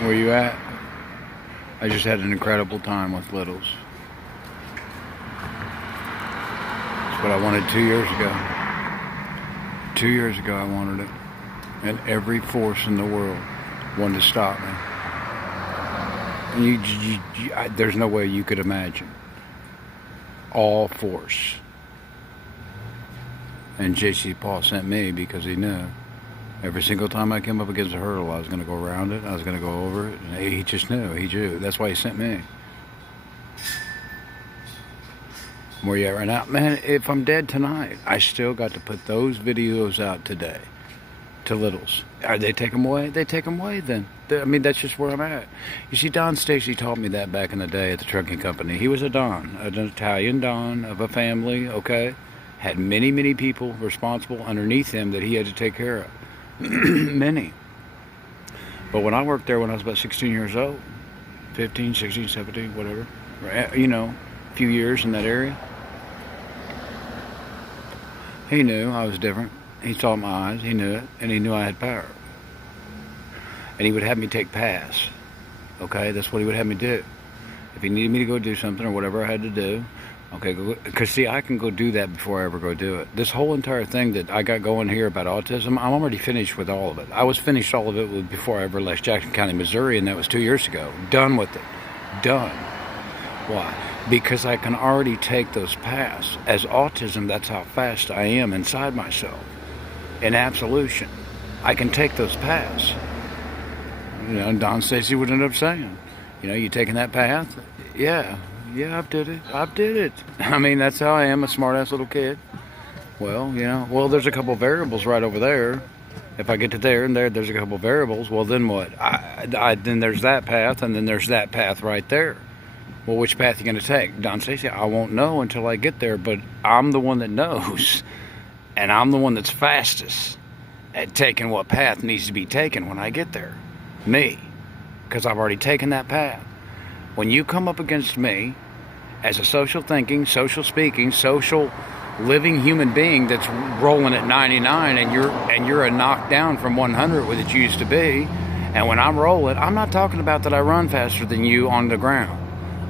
Where you at? I just had an incredible time with littles. That's what I wanted 2 years ago. 2 years ago I wanted it. And every force in the world wanted to stop me. And there's no way you could imagine. All force. And J.C. Paul sent me because he knew. Every single time I came up against a hurdle, I was going to go around it. I was going to go over it. And he just knew. He knew. That's why he sent me. Where you at right now? Man, if I'm dead tonight, I still got to put those videos out today to littles. They take them away? They take them away then. I mean, that's just where I'm at. You see, Don Stacy taught me that back in the day at the trucking company. He was a Don, an Italian Don of a family, okay? Had many, many people responsible underneath him that he had to take care of. Many. But when I worked there when I was about 16 years old, 15, 16, 17, whatever, you know, a few years in that area, he knew I was different. He saw my eyes, he knew it, and he knew I had power. And he would have me take pass. Okay, that's what he would have me do. If he needed me to go do something or whatever I had to do, okay, because see, I can go do that before I ever go do it. This whole entire thing that I got going here about autism, I'm already finished with all of it. I was finished all of it before I ever left Jackson County, Missouri, and that was 2 years ago. Done with it. Done. Why? Because I can already take those paths. As autism, that's how fast I am inside myself. In absolution. I can take those paths. You know, Don Stacy would end up saying, you know, you taking that path? Yeah, I did it. I mean, that's how I am, a smart-ass little kid. Well, you know, there's a couple variables right over there. If I get to there and there's a couple variables, well, then what? Then there's that path, and then there's that path right there. Well, which path are you going to take? Don Stacy, I won't know until I get there, but I'm the one that knows. And I'm the one that's fastest at taking what path needs to be taken when I get there. Me. Because I've already taken that path. When you come up against me as a social thinking, social speaking, social living human being that's rolling at 99 and you're a knockdown from 100 where it used to be, and when I'm rolling, I'm not talking about that I run faster than you on the ground.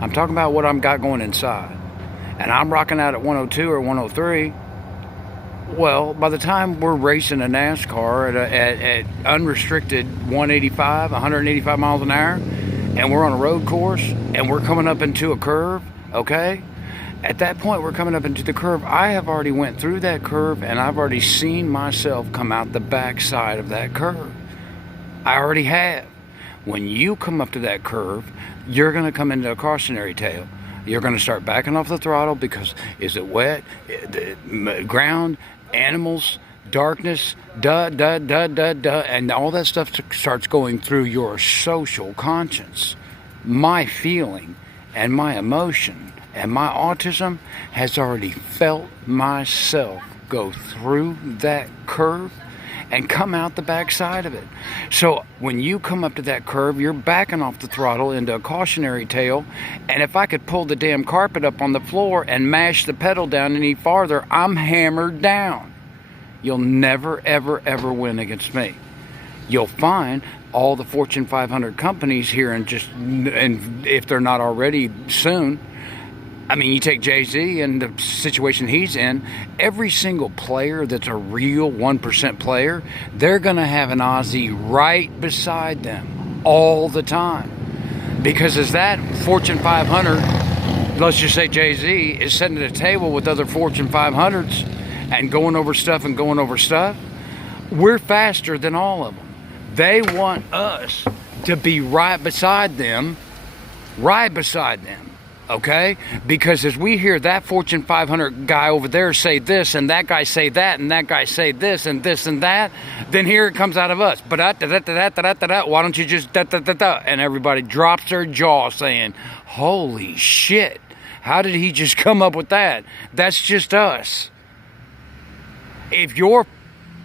I'm talking about what I've got going inside. And I'm rocking out at 102 or 103. Well, by the time we're racing a NASCAR at unrestricted 185 miles an hour, and we're on a road course, and we're coming up into a curve, okay? At that point, we're coming up into the curve. I have already went through that curve, and I've already seen myself come out the backside of that curve. I already have. When you come up to that curve, you're going to come into a cautionary tale. You're going to start backing off the throttle because is it wet? The ground, animals, darkness, and all that stuff starts going through your social conscience. My feeling and my emotion and my autism has already felt myself go through that curve and come out the backside of it. So when you come up to that curve, you're backing off the throttle into a cautionary tale, and if I could pull the damn carpet up on the floor and mash the pedal down any farther, I'm hammered down. You'll never, ever, ever win against me. You'll find all the Fortune 500 companies here and if they're not already soon, I mean, you take Jay-Z and the situation he's in, every single player that's a real 1% player, they're going to have an Aussie right beside them all the time. Because as that Fortune 500, let's just say Jay-Z, is sitting at a table with other Fortune 500s and going over stuff, we're faster than all of them. They want us to be right beside them. Okay? Because as we hear that Fortune 500 guy over there say this, and that guy say that, and that guy say this and that, then here it comes out of us. But why don't you just and everybody drops their jaw saying, holy shit, how did he just come up with that? That's just us. If your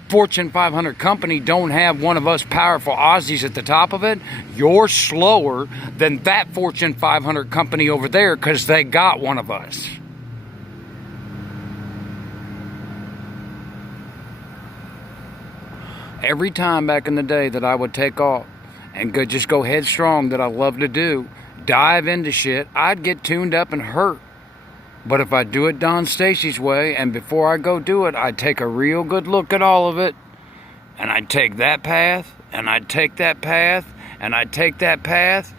Fortune 500 company don't have one of us powerful Aussies at the top of it, you're slower than that Fortune 500 company over there because they got one of us. Every time back in the day that I would take off and just go headstrong that I love to do, dive into shit, I'd get tuned up and hurt. But if I do it Don Stacy's way, and before I go do it, I'd take a real good look at all of it, and I'd take that path, and I'd take that path, and I'd take that path,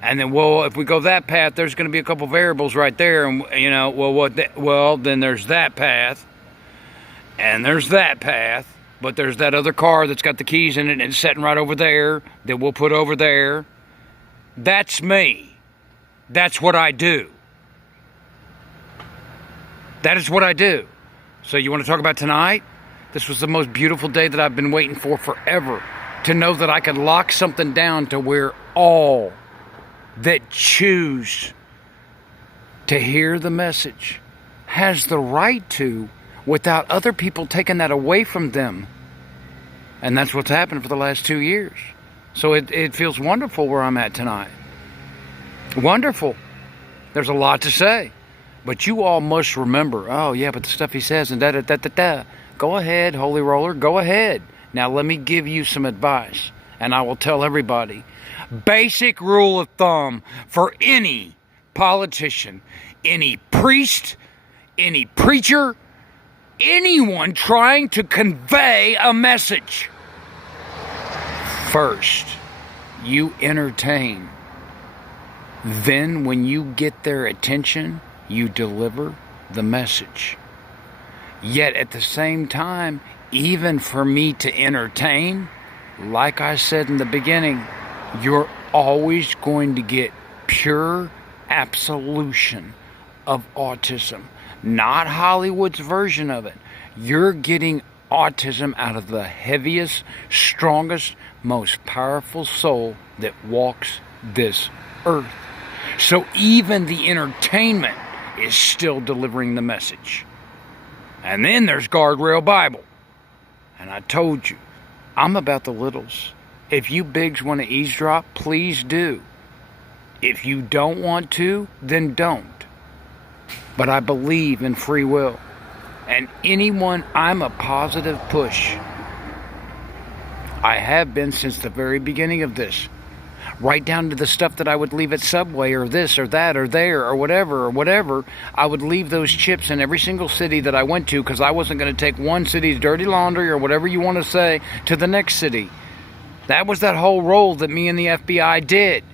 and then, well, if we go that path, there's going to be a couple variables right there, and, you know, well, then there's that path, and there's that path, but there's that other car that's got the keys in it, and it's sitting right over there, that we'll put over there. That's me. That's what I do. That is what I do. So you want to talk about tonight? This was the most beautiful day that I've been waiting for forever. To know that I could lock something down to where all that choose to hear the message has the right to, without other people taking that away from them. And that's what's happened for the last 2 years. So it feels wonderful where I'm at tonight. Wonderful. There's a lot to say. But you all must remember, oh yeah, but the stuff he says and da-da-da-da-da. Go ahead, Holy Roller, go ahead. Now let me give you some advice. And I will tell everybody. Basic rule of thumb for any politician, any priest, any preacher, anyone trying to convey a message. First, you entertain. Then when you get their attention, you deliver the message. Yet at the same time, even for me to entertain, like I said in the beginning, you're always going to get pure absolution of autism, not Hollywood's version of it. You're getting autism out of the heaviest, strongest, most powerful soul that walks this earth. So even the entertainment is still delivering the message. And then there's Guardrail Bible. And I told you, I'm about the littles. If you bigs want to eavesdrop, please do. If you don't want to, then don't. But I believe in free will. And I'm a positive push. I have been since the very beginning of this. Right down to the stuff that I would leave at Subway or this or that or there or whatever. I would leave those chips in every single city that I went to because I wasn't going to take one city's dirty laundry or whatever you want to say to the next city. That was that whole role that me and the FBI did.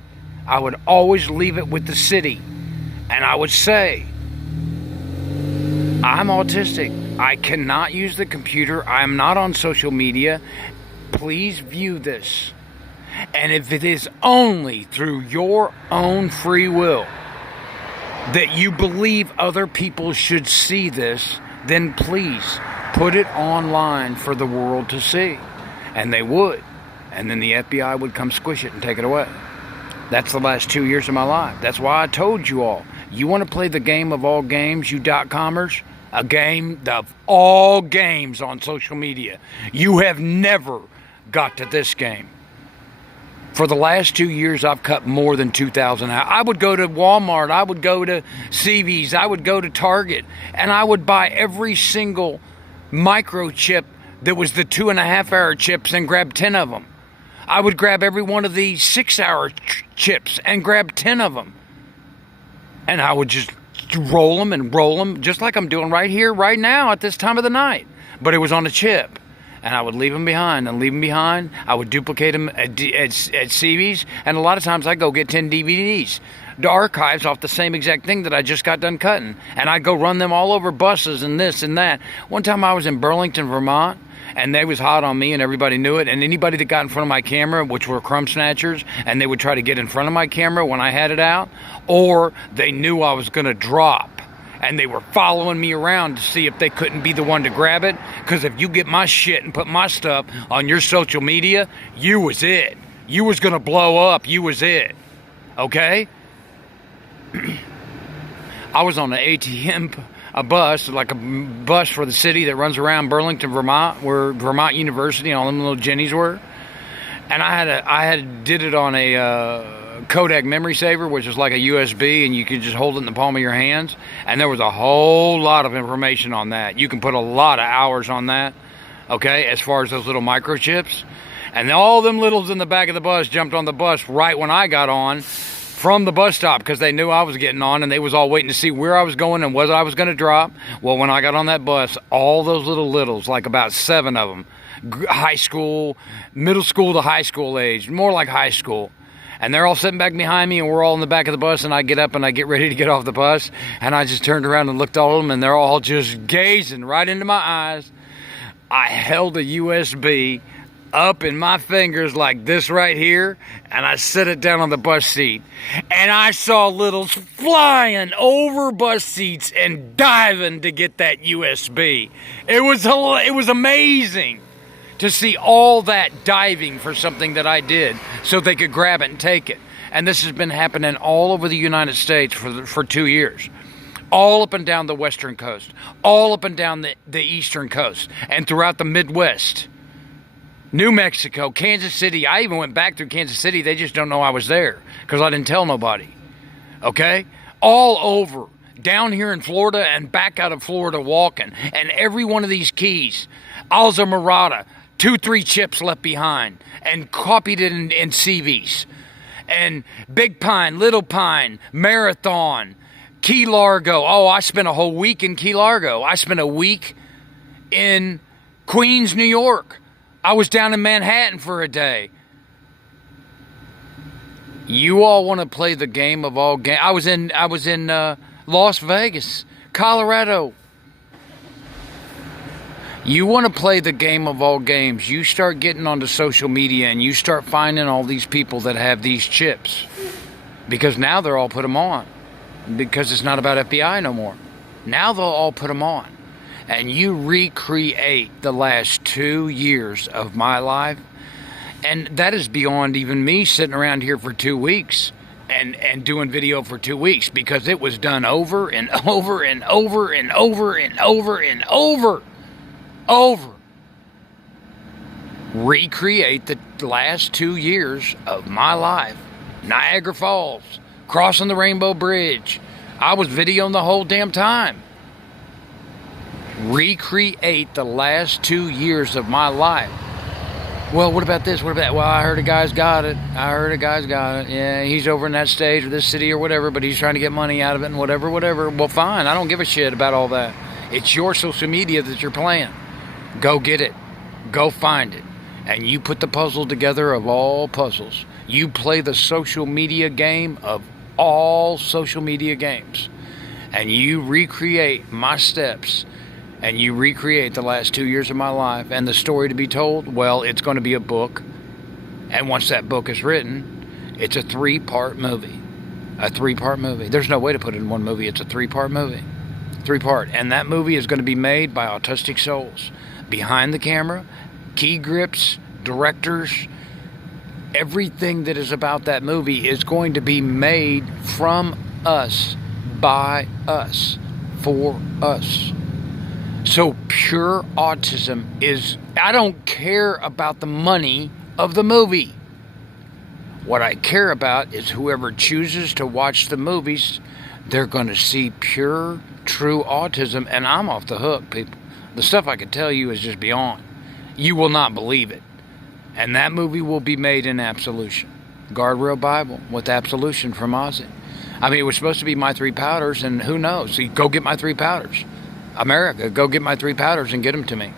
I would always leave it with the city. And I would say, I'm autistic. I cannot use the computer. I'm not on social media. Please view this. And if it is only through your own free will that you believe other people should see this, then please put it online for the world to see. And they would. And then the FBI would come squish it and take it away. That's the last 2 years of my life. That's why I told you all. You want to play the game of all games, you .comers? A game of all games on social media. You have never got to this game. For the last 2 years, I've cut more than 2,000 out. I would go to Walmart, I would go to CV's, I would go to Target, and I would buy every single microchip that was the 2.5-hour chips and grab 10 of them. I would grab every one of the 6-hour chips and grab 10 of them. And I would just roll them, just like I'm doing right here, right now, at this time of the night. But it was on a chip. And I would leave them behind and leave them behind. I would duplicate them at CV's. And a lot of times I'd go get 10 DVDs. The archives off the same exact thing that I just got done cutting. And I'd go run them all over buses and this and that. One time I was in Burlington, Vermont. And they was hot on me and everybody knew it. And anybody that got in front of my camera, which were crumb snatchers, and they would try to get in front of my camera when I had it out. Or they knew I was going to drop. And they were following me around to see if they couldn't be the one to grab it. Because if you get my shit and put my stuff on your social media, you was it. You was going to blow up. You was it. Okay? I was on an ATM, a bus, like a bus for the city that runs around Burlington, Vermont, where Vermont University and all them little Jennies were. And I did it on a Kodak memory saver, which is like a USB, and you could just hold it in the palm of your hands. And there was a whole lot of information on that. You can put a lot of hours on that, okay, as far as those little microchips. And all them littles in the back of the bus jumped on the bus right when I got on from the bus stop, because they knew I was getting on, and they was all waiting to see where I was going and what I was going to drop. Well, when I got on that bus, all those little littles, like about 7 of them, high school, middle school to high school age, more like high school, and they're all sitting back behind me, and we're all in the back of the bus, and I get up and I get ready to get off the bus, and I just turned around and looked at all of them, and they're all just gazing right into my eyes. I held a USB up in my fingers like this right here, and I set it down on the bus seat, and I saw littles flying over bus seats and diving to get that USB. It was amazing to see all that diving for something that I did so they could grab it and take it. And this has been happening all over the United States for 2 years. All up and down the western coast, all up and down the eastern coast, and throughout the Midwest. New Mexico, Kansas City. I even went back through Kansas City. They just don't know I was there because I didn't tell nobody. Okay? All over. Down here in Florida and back out of Florida walking. And every one of these keys, Alza Murata, 2-3 chips left behind, and copied it in CVs. And Big Pine, Little Pine, Marathon, Key Largo. Oh, I spent a whole week in Key Largo. I spent a week in Queens, New York. I was down in Manhattan for a day. You all want to play the game of all games. I was in Las Vegas, Colorado. You want to play the game of all games. You start getting onto social media and you start finding all these people that have these chips. Because now they're all put them on. Because it's not about FBI no more. Now they'll all put them on. And you recreate the last 2 years of my life. And that is beyond even me sitting around here for 2 weeks and doing video for 2 weeks, because it was done over and over and over and over and over and over. Recreate the last 2 years of my life. Niagara Falls, crossing the Rainbow Bridge. I was videoing the whole damn time. Recreate the last 2 years of my life. Well, what about this? What about that? Well, I heard a guy's got it. Yeah, he's over in that state or this city or whatever, but he's trying to get money out of it and whatever. Well, fine. I don't give a shit about all that. It's your social media that you're playing. Go get it. Go find it. And you put the puzzle together of all puzzles. You play the social media game of all social media games. And you recreate my steps. And you recreate the last 2 years of my life. And the story to be told, well, it's going to be a book. And once that book is written, it's a 3-part movie. A 3-part movie. There's no way to put it in one movie. It's a 3-part movie. 3-part. And that movie is going to be made by autistic souls. Behind the camera, key grips, directors, everything that is about that movie is going to be made from us, by us, for us. So pure autism is, I don't care about the money of the movie. What I care about is whoever chooses to watch the movies, they're going to see pure, true autism, and I'm off the hook, people. The stuff I can tell you is just beyond. You will not believe it. And that movie will be made in absolution. Guardrail Bible with absolution from Ozzy. I mean, it was supposed to be my 3 powders, and who knows? So go get my 3 powders. America, go get my 3 powders and get them to me.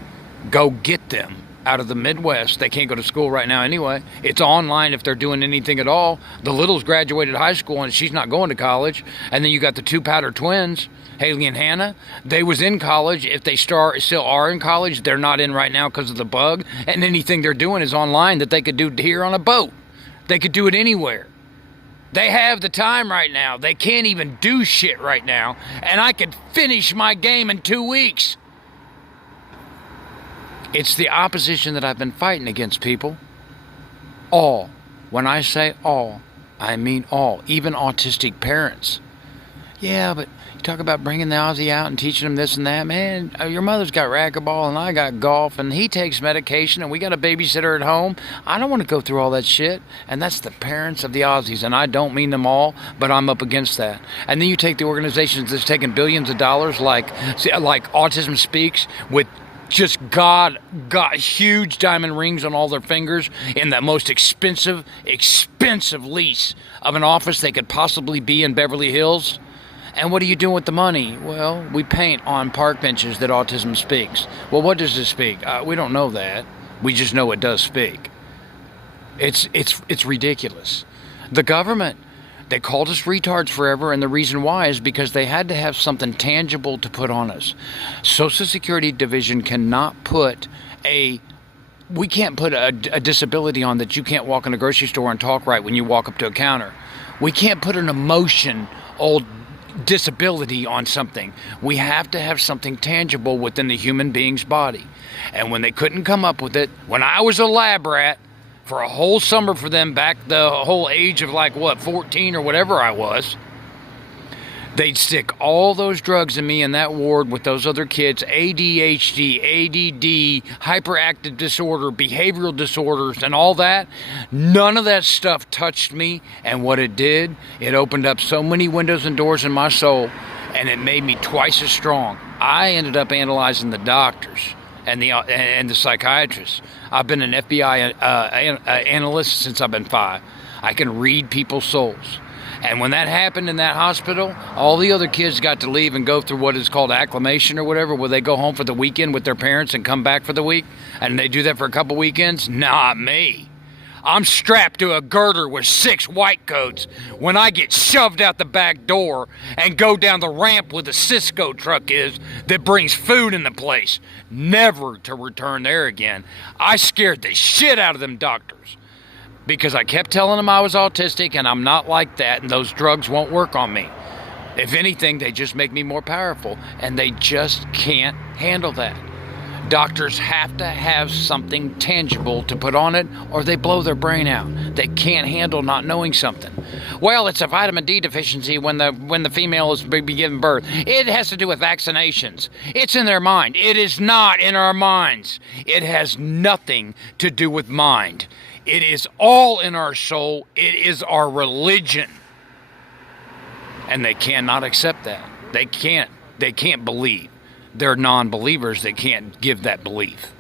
Go get them out of the Midwest. They can't go to school right now anyway. It's online if they're doing anything at all. The little's graduated high school and she's not going to college. And then you got the 2 powder twins, Haley and Hannah. They was in college. If they still are in college, they're not in right now because of the bug. And anything they're doing is online that they could do here on a boat. They could do it anywhere. They have the time right now. They can't even do shit right now. And I could finish my game in 2 weeks. It's the opposition that I've been fighting against, people. All. When I say all, I mean all. Even autistic parents. Yeah, but you talk about bringing the Aussie out and teaching them this and that. Man, your mother's got racquetball and I got golf and he takes medication and we got a babysitter at home. I don't want to go through all that shit. And that's the parents of the Aussies. And I don't mean them all, but I'm up against that. And then you take the organizations that's taking billions of dollars like Autism Speaks with just got huge diamond rings on all their fingers in the most expensive lease of an office they could possibly be in Beverly Hills. And what are you doing with the money? Well, we paint on park benches that Autism Speaks. Well, what does it speak? We don't know that. We just know it does speak. It's ridiculous. The government, they called us retards forever, and the reason why is because they had to have something tangible to put on us. Social Security Division cannot put we can't put a disability on that you can't walk in a grocery store and talk right when you walk up to a counter. We can't put an emotional disability on something. We have to have something tangible within the human being's body. And when they couldn't come up with it, when I was a lab rat for a whole summer for them back the whole age of 14 or whatever I was, they'd stick all those drugs in me in that ward with those other kids, ADHD, ADD, hyperactive disorder, behavioral disorders, and all that. None of that stuff touched me, and what it did, it opened up so many windows and doors in my soul, and it made me twice as strong. I ended up analyzing the doctors and the psychiatrists. I've been an FBI analyst since I've been 5. I can read people's souls. And when that happened in that hospital, all the other kids got to leave and go through what is called acclimation or whatever, where they go home for the weekend with their parents and come back for the week. And they do that for a couple weekends. Not me. I'm strapped to a girder with 6 white coats when I get shoved out the back door and go down the ramp where the Cisco truck is that brings food in the place. Never to return there again. I scared the shit out of them doctors, because I kept telling them I was autistic and I'm not like that, and those drugs won't work on me. If anything, they just make me more powerful, and they just can't handle that. Doctors have to have something tangible to put on it, or they blow their brain out. They can't handle not knowing something. Well, it's a vitamin D deficiency when the female is giving birth. It has to do with vaccinations. It's in their mind. It is not in our minds. It has nothing to do with mind. It is all in our soul. It is our religion. And they cannot accept that. They can't believe. They're non-believers. They can't give that belief.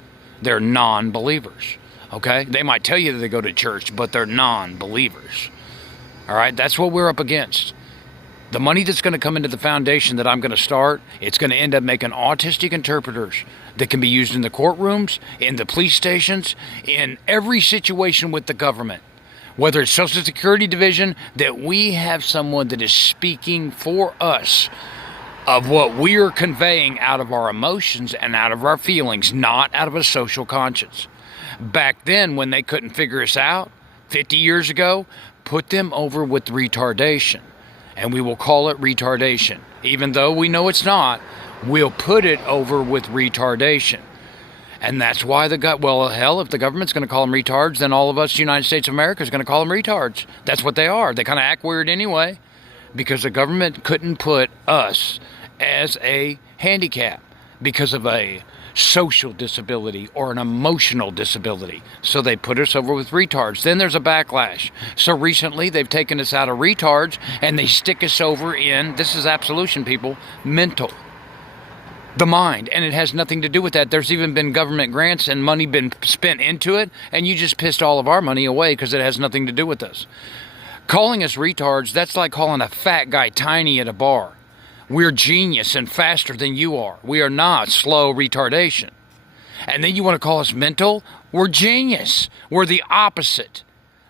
They're non-believers. Okay? They might tell you that they go to church, but they're non-believers. All right? That's what we're up against. The money that's going to come into the foundation that I'm going to start, it's going to end up making autistic interpreters that can be used in the courtrooms, in the police stations, in every situation with the government. Whether it's Social Security Division, that we have someone that is speaking for us of what we are conveying out of our emotions and out of our feelings, not out of a social conscience. Back then, when they couldn't figure us out, 50 years ago, put them over with retardation. And we will call it retardation. Even though we know it's not, we'll put it over with retardation. And that's why hell, if the government's going to call them retards, then all of us, United States of America, is going to call them retards. That's what they are. They kind of act weird anyway, because the government couldn't put us as a handicap because of a social disability or an emotional disability. So they put us over with retards. Then there's a backlash. So recently they've taken us out of retards and they stick us over in, this is absolution, people, mental. The mind. And it has nothing to do with that. There's even been government grants and money been spent into it, and you just pissed all of our money away because it has nothing to do with us. Calling us retards, that's like calling a fat guy tiny at a bar. We're genius and faster than you are. We are not slow retardation. And then you want to call us mental? We're genius. We're the opposite.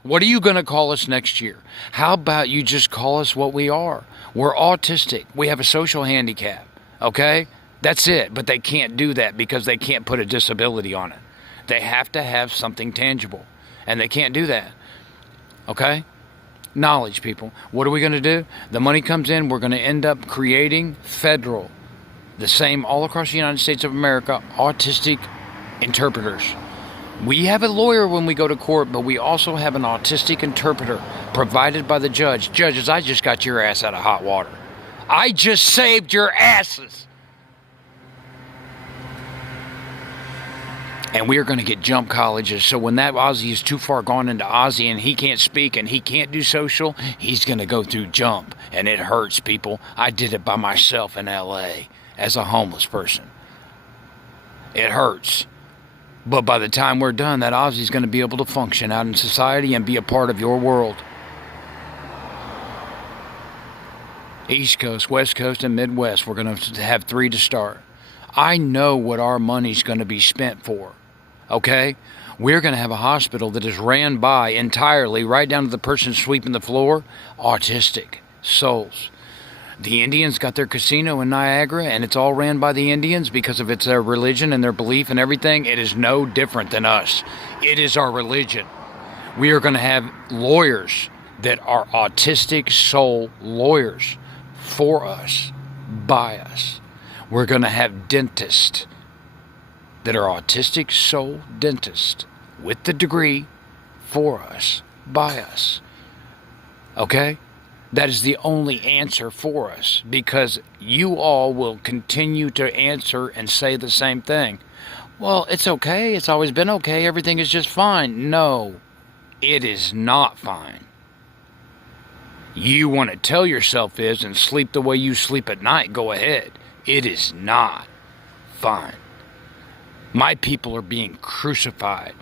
What are you going to call us next year? How about you just call us what we are? We're autistic. We have a social handicap. Okay? That's it. But they can't do that because they can't put a disability on it. They have to have something tangible. And they can't do that. Okay? Knowledge, people. What are we going to do? The money comes in. We're going to end up creating federal, the same all across the United States of America, autistic interpreters. We have a lawyer when we go to court, but we also have an autistic interpreter provided by the judge. Judges, I just got your ass out of hot water. I just saved your asses. And we are going to get jump colleges. So when that Aussie is too far gone into Aussie and he can't speak and he can't do social, he's going to go through jump. And it hurts, people. I did it by myself in LA as a homeless person. It hurts. But by the time we're done, that Aussie's going to be able to function out in society and be a part of your world. East Coast, West Coast, and Midwest, we're going to have 3 to start. I know what our money's going to be spent for, okay? We're going to have a hospital that is ran by entirely, right down to the person sweeping the floor, autistic souls. The Indians got their casino in Niagara, and it's all ran by the Indians because of its their religion and their belief and everything. It is no different than us. It is our religion. We are going to have lawyers that are autistic soul lawyers for us, by us. We're going to have dentists that are autistic soul dentists with the degree for us, by us. Okay? That is the only answer for us, because you all will continue to answer and say the same thing. Well, it's okay. It's always been okay. Everything is just fine. No, it is not fine. You want to tell yourself is and sleep the way you sleep at night, go ahead. It is not fine. My people are being crucified.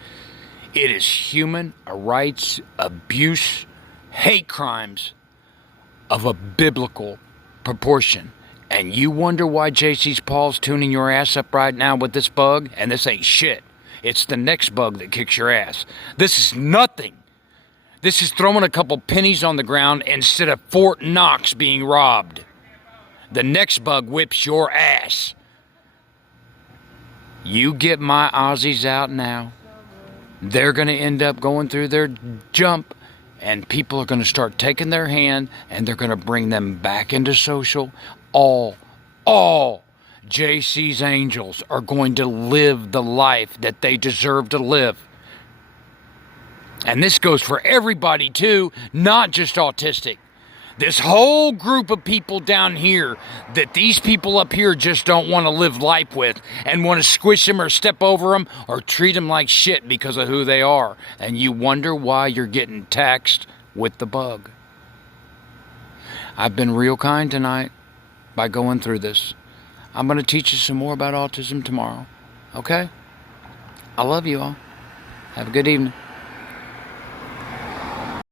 It is human rights abuse, hate crimes of a biblical proportion. And you wonder why J.C. Paul's tuning your ass up right now with this bug? And this ain't shit. It's the next bug that kicks your ass. This is nothing. This is throwing a couple pennies on the ground instead of Fort Knox being robbed. The next bug whips your ass. You get my Aussies out now, they're going to end up going through their jump, and people are going to start taking their hand, and they're going to bring them back into social. All JC's angels are going to live the life that they deserve to live. And this goes for everybody too, not just autistic. This whole group of people down here that these people up here just don't want to live life with and want to squish them or step over them or treat them like shit because of who they are. And you wonder why you're getting taxed with the bug. I've been real kind tonight by going through this. I'm going to teach you some more about autism tomorrow. Okay? I love you all. Have a good evening.